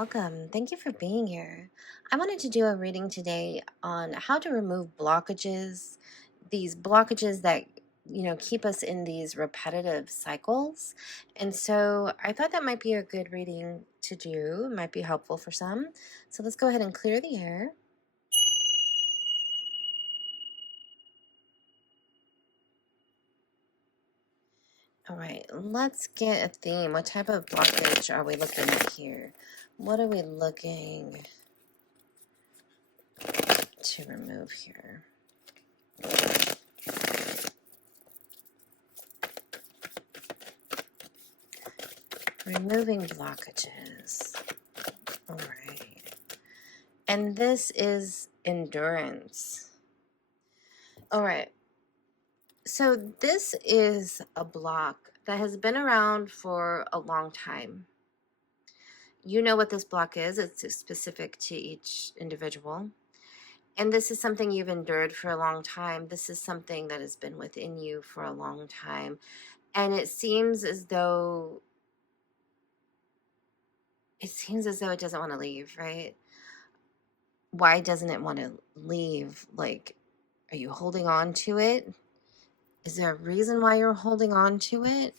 Welcome. Thank you for being here. I wanted to do a reading today on how to remove blockages, these blockages that, keep us in these repetitive cycles. And so I thought that might be a good reading to do. It might be helpful for some. So let's go ahead and clear the air. All right, let's get a theme. What type of blockage are we looking at here? What are we looking to remove here? Removing blockages. All right. And this is endurance. All right. So this is a block that has been around for a long time. You know what this block is. It's specific to each individual. And this is something you've endured for a long time. This is something that has been within you for a long time. And it seems as though it doesn't want to leave, right? Why doesn't it want to leave? Like, are you holding on to it? Is there a reason why you're holding on to it?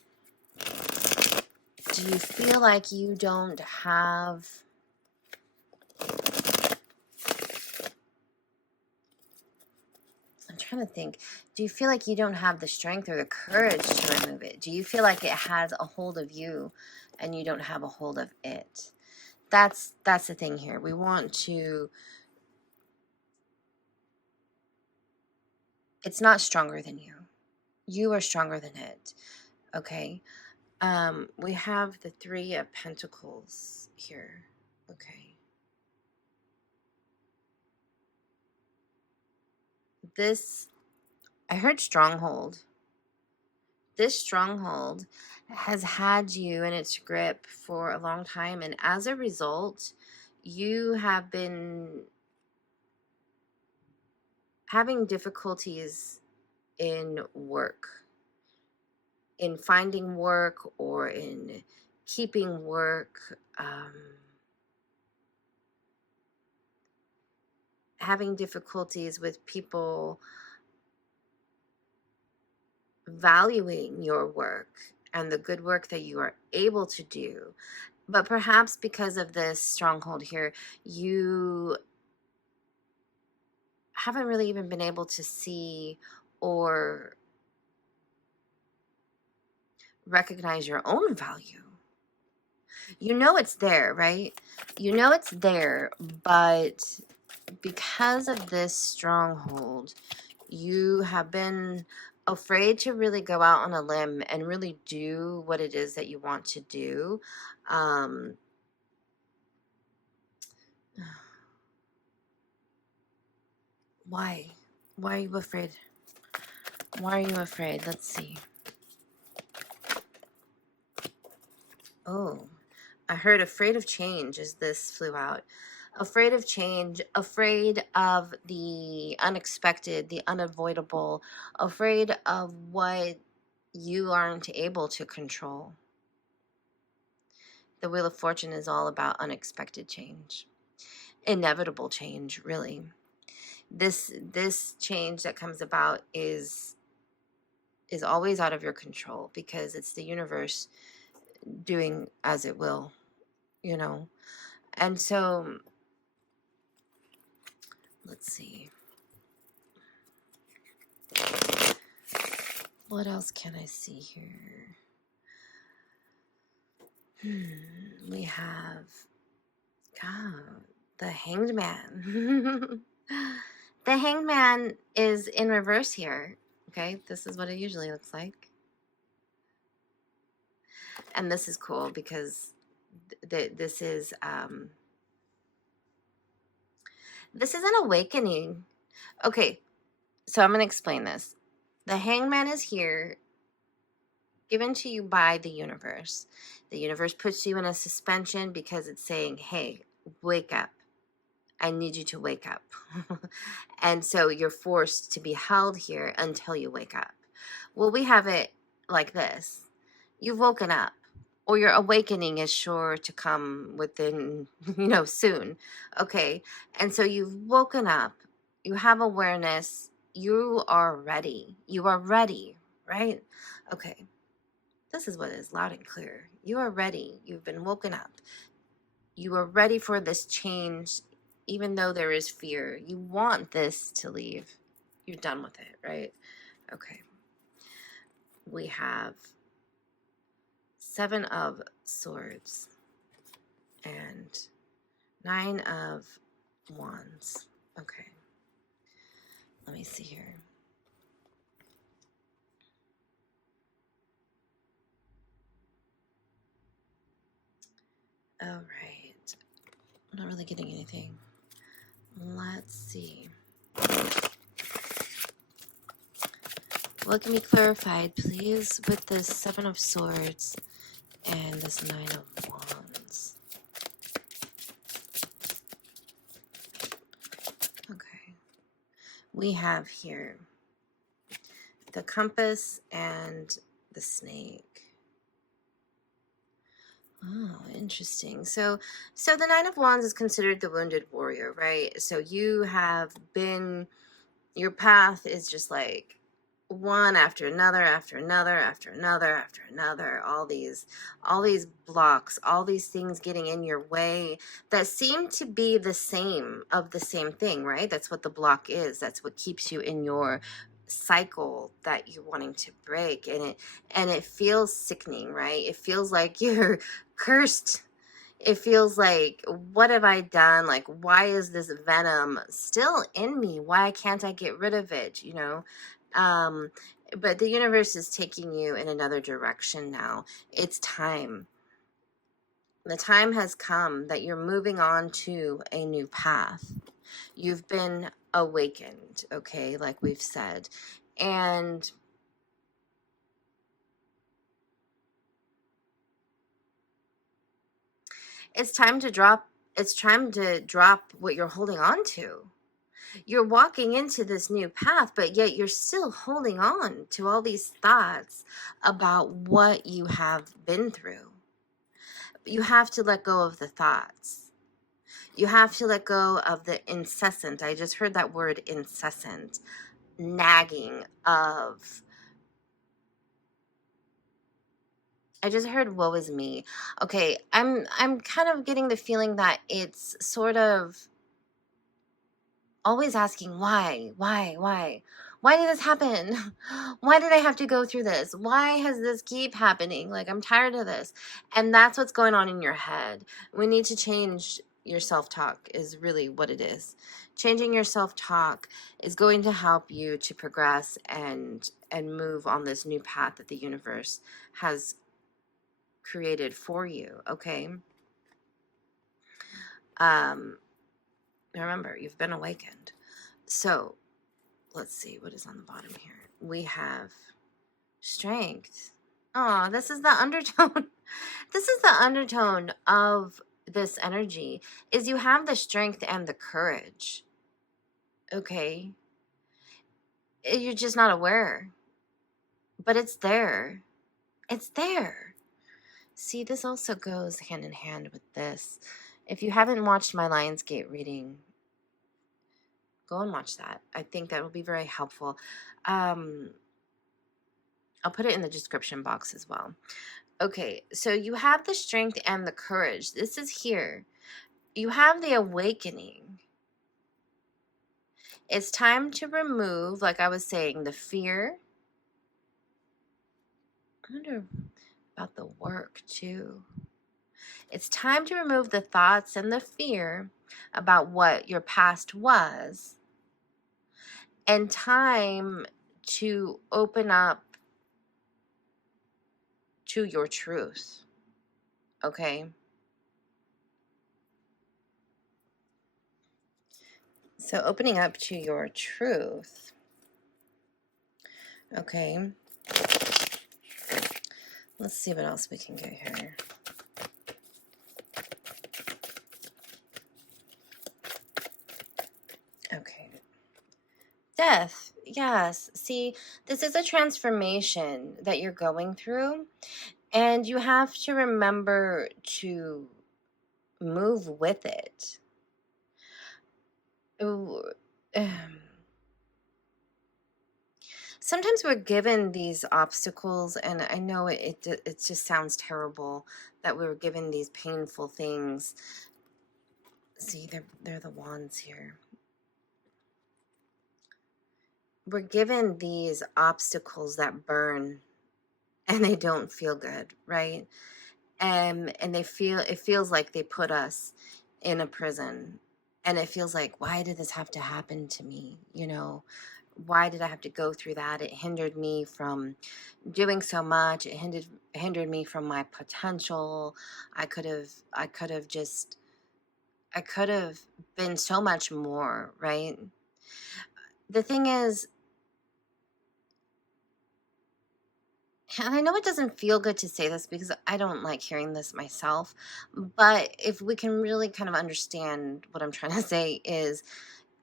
Do you feel like you don't have I'm trying to think. Do you feel like you don't have the strength or the courage to remove it? Do you feel like it has a hold of you and you don't have a hold of it? That's the thing here. We want to It's not stronger than you. You are stronger than it. Okay? We have the 3 of Pentacles here. Okay. I heard stronghold. This stronghold has had you in its grip for a long time, and as a result, you have been having difficulties in work, in finding work or in keeping work, having difficulties with people valuing your work and the good work that you are able to do. But perhaps because of this stronghold here, you haven't really even been able to see or recognize your own value. You know it's there, right? You know it's there, but because of this stronghold, you have been afraid to really go out on a limb and really do what it is that you want to do. Why? Why are you afraid? Why are you afraid? Let's see. Oh, I heard afraid of change as this flew out. Afraid of change, afraid of the unexpected, the unavoidable, afraid of what you aren't able to control. The Wheel of Fortune is all about unexpected change, inevitable change, really. This change that comes about is always out of your control because it's the universe doing as it will, you know. And so let's see. What else can I see here? We have the Hanged Man. The Hanged Man is in reverse here. Okay, this is what it usually looks like. And this is cool because this is an awakening. Okay, so I'm going to explain this. The Hangman is here, given to you by the universe. The universe puts you in a suspension because it's saying, hey, wake up. I need you to wake up. And so you're forced to be held here until you wake up. Well, we have it like this. You've woken up, or your awakening is sure to come within, soon. Okay. And so you've woken up, you have awareness, you are ready. You are ready, right? Okay. This is what is loud and clear. You are ready. You've been woken up. You are ready for this change, even though there is fear. You want this to leave. You're done with it, right? Okay. We have 7 of Swords and 9 of Wands. Okay. Let me see here. All right. I'm not really getting anything. Let's see. What can be clarified, please, with this 7 of Swords and this 9 of Wands? Okay. We have here the compass and the snake. Oh, interesting. So the 9 of Wands is considered the wounded warrior, right? So you have been, your path is just like one after another, after another, after another, after another, all these blocks, all these things getting in your way that seem to be the same thing, right? That's what the block is. That's what keeps you in your cycle that you're wanting to break. And it feels sickening, right? It feels like you're cursed. It feels like, what have I done? Like, why is this venom still in me? Why can't I get rid of it? But the universe is taking you in another direction now. It's time. The time has come that you're moving on to a new path. You've been awakened, okay, like we've said. And it's time to drop what you're holding on to. You're walking into this new path, but yet you're still holding on to all these thoughts about what you have been through. You have to let go of the thoughts. You have to let go of the incessant, I just heard that word incessant, nagging of, I just heard woe is me. Okay, I'm kind of getting the feeling that it's sort of always asking why did this happen? Why did I have to go through this? Why has this keep happening? Like, I'm tired of this. And that's what's going on in your head. We need to change your self-talk is really what it is. Changing your self-talk is going to help you to progress and move on this new path that the universe has created for you, okay? Remember, you've been awakened. So let's see what is on the bottom here. We have strength. Oh, this is the undertone. This is the undertone of this energy, is you have the strength and the courage. Okay. You're just not aware. But it's there. It's there. See, this also goes hand in hand with this. If you haven't watched my Lionsgate reading, go and watch that. I think that will be very helpful. I'll put it in the description box as well. Okay, so you have the strength and the courage. This is here. You have the awakening. It's time to remove, like I was saying, the fear. I wonder about the work too. It's time to remove the thoughts and the fear about what your past was, and time to open up to your truth. Okay? So opening up to your truth. Okay. Let's see what else we can get here. Okay. Death. Yes. See, this is a transformation that you're going through. And you have to remember to move with it. Ooh, Sometimes we're given these obstacles, and I know it just sounds terrible that we're given these painful things. See, they're the wands here. We're given these obstacles that burn, and they don't feel good, right? And it feels like they put us in a prison, and it feels like, why did this have to happen to me? Why did I have to go through that? It hindered me from doing so much. It hindered me from my potential. I could have been so much more, right? The thing is, and I know it doesn't feel good to say this because I don't like hearing this myself, but if we can really kind of understand what I'm trying to say is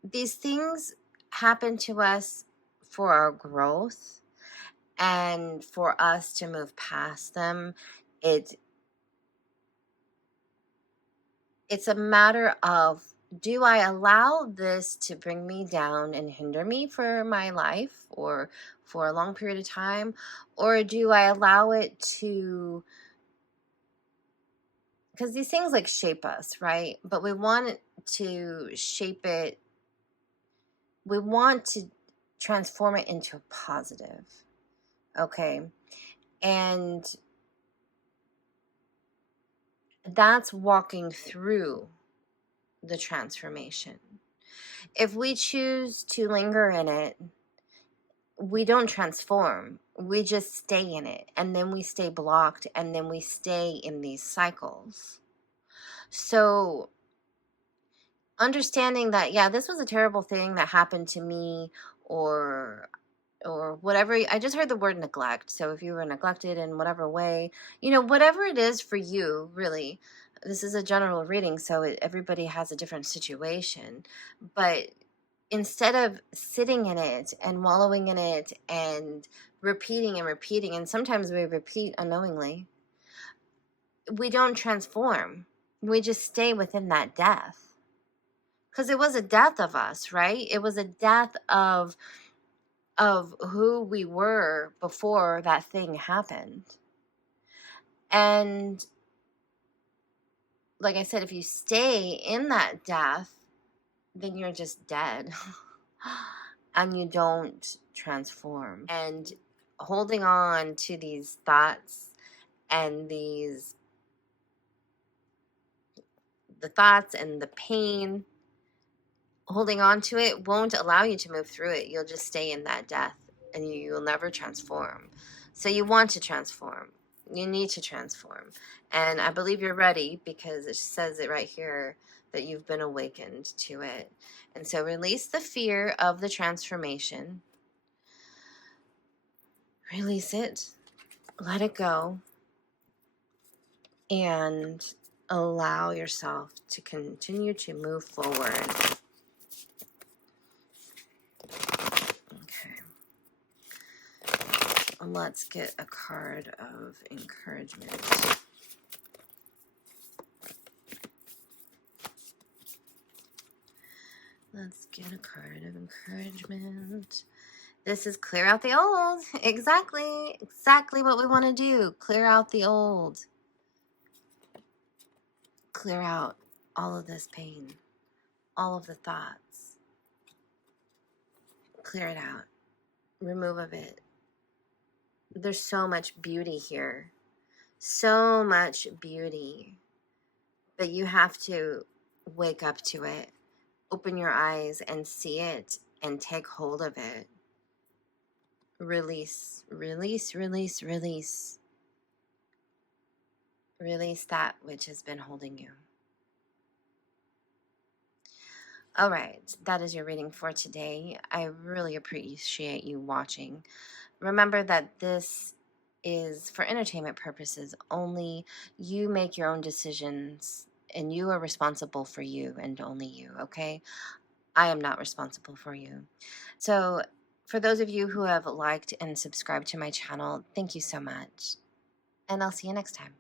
these things happen to us for our growth and for us to move past them. It's a matter of, do I allow this to bring me down and hinder me for my life or for a long period of time? Or do I allow it to, because these things like shape us, right? But we want to shape it, we want to transform it into a positive, okay? And that's walking through the transformation. If we choose to linger in it, we don't transform. We just stay in it, and then we stay blocked, and then we stay in these cycles. So understanding that, yeah, this was a terrible thing that happened to me, or whatever. I just heard the word neglect. So if you were neglected in whatever way, whatever it is for you, really, this is a general reading, so everybody has a different situation. But instead of sitting in it and wallowing in it and repeating, and sometimes we repeat unknowingly, we don't transform. We just stay within that death. Because it was a death of us, right? It was a death of who we were before that thing happened. And like I said, if you stay in that death, then you're just dead. And you don't transform. And holding on to these thoughts and the thoughts and the pain, holding on to it won't allow you to move through it. You'll just stay in that death, and you'll never transform. So you want to transform. You need to transform. And I believe you're ready, because it says it right here that you've been awakened to it. And so release the fear of the transformation. Release it. Let it go. And allow yourself to continue to move forward. Okay. Let's get a card of encouragement. Let's get a card of encouragement. This is clear out the old. Exactly what we want to do. Clear out the old. Clear out all of this pain, all of the thoughts. Clear it out. Remove of it. There's so much beauty here. So much beauty. But you have to wake up to it. Open your eyes and see it and take hold of it. Release, release, release, release. Release that which has been holding you. All right, that is your reading for today. I really appreciate you watching. Remember that this is for entertainment purposes only. You make your own decisions, and you are responsible for you and only you, okay? I am not responsible for you. So for those of you who have liked and subscribed to my channel, thank you so much. and I'll see you next time.